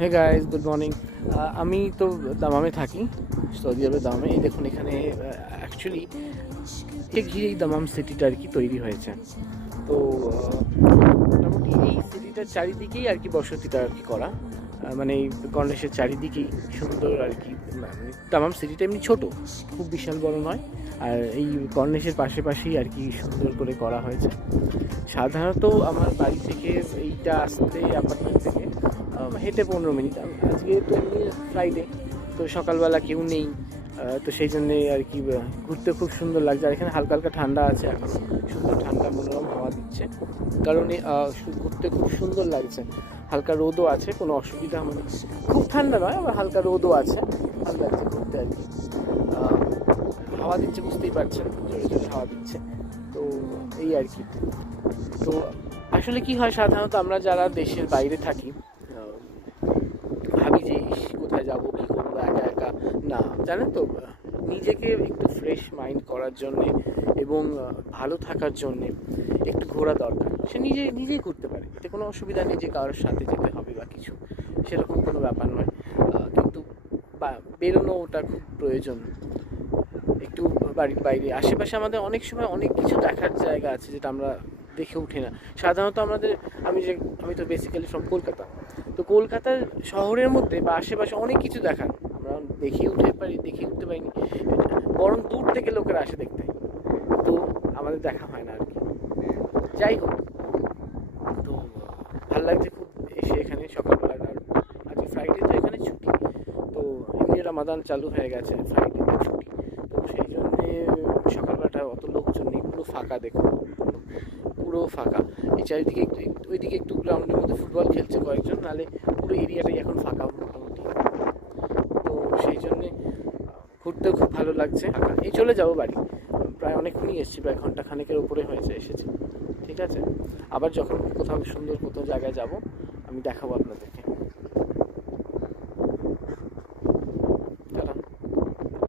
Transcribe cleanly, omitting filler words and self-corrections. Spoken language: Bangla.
Hey guys, good morning. আমি তো দামামে থাকি, সৌদি আরবের দামামে। এই দেখুন, এখানে অ্যাকচুয়ালি এ ঘিরেই দামাম সিটিটা আর কি তৈরি হয়েছে। তো মোটামুটি এই সিটিটার চারিদিকেই আর কি বসতিটা আর কি করা, মানে এই কর্নিশের চারিদিকেই সুন্দর আর কি। মানে দামাম সিটিটা এমনি ছোট, খুব বিশাল বড় নয়। আর এই কর্নিশের পাশেই আর কি সুন্দর করে করা হয়েছে। সাধারণত আমার বাড়ি থেকে এইটা আসতে, অ্যাপার্টমেন্ট থেকে হেঁটে 15 মিনিট। আজকে তো এমনি ফ্রাইডে, তো সকালবেলা কেউ নেই, তো সেই জন্যে আর কি ঘুরতে খুব সুন্দর লাগছে। আর এখানে হালকা হালকা ঠান্ডা আছে, এখন সুন্দর ঠান্ডা মনোরম হাওয়া দিচ্ছে, কারণে ঘুরতে খুব সুন্দর লাগছে। হালকা রোদও আছে, কোনো অসুবিধা মানে খুব ঠান্ডা নয়, আবার হালকা রোদও আছে, ভালো লাগছে ঘুরতে আর কি। হাওয়া দিচ্ছে, বুঝতেই পারছেন, জোরে জোরে হাওয়া দিচ্ছে। তো এই আর কি। তো আসলে কি হয়, সাধারণত আমরা যারা দেশের বাইরে থাকি ভাবি যে কোথায় যাব, কী করবো একা একা। না, জানেন তো, নিজেকে একটু ফ্রেশ মাইন্ড করার জন্যে এবং ভালো থাকার জন্যে একটু ঘোরা দরকার। সে নিজেই ঘুরতে পারে, এতে কোনো অসুবিধা নেই যে কারোর সাথে যেতে হবে বা কিছু, সেরকম কোনো ব্যাপার নয়। কিন্তু বেরোনো ওটা খুব প্রয়োজন। একটু বাড়ির বাইরে আশেপাশে আমাদের অনেক সময় অনেক কিছু দেখার জায়গা আছে যেটা আমরা দেখে উঠি না। সাধারণত আমি তো বেসিক্যালি ফ্রম কলকাতা। তো কলকাতার শহরের মধ্যে বা আশেপাশে অনেক কিছু দেখার আমরা দেখে উঠতে পারিনি, বরং দূর থেকে লোকেরা আসে দেখতে। তো আমাদের দেখা হয় না আর কি। যাই হোক, তো ভালো লাগছে খুব এসে এখানে সকালবেলা। আর আজকে ফ্রাইডে, তো এখানে ছুটি। তো এমনি রামাদান চালু হয়ে গেছে, ফ্রাইডেতে ছুটি। তো সেই জন্যে সকালবেলাটা অত লোকজন নেই, পুরো ফাঁকা। দেখুন, পুরো ফাঁকা। এই চারিদিকে ওইদিকে একটু গ্রাউন্ডের মধ্যে ফুটবল খেলছে কয়েকজন, নাহলে পুরো এরিয়াটাই এখন ফাঁকা মোটামুটি। তো সেই জন্যে ঘুরতেও খুব ভালো লাগছে। এই চলে যাবো বাড়ি, প্রায় অনেকক্ষণই এসেছি, প্রায় ঘন্টা খানেকের উপরে হয়েছে এসেছি। ঠিক আছে, আবার যখন কোথাও সুন্দর কোথাও জায়গায় যাব আমি দেখাবো আপনাদেরকে।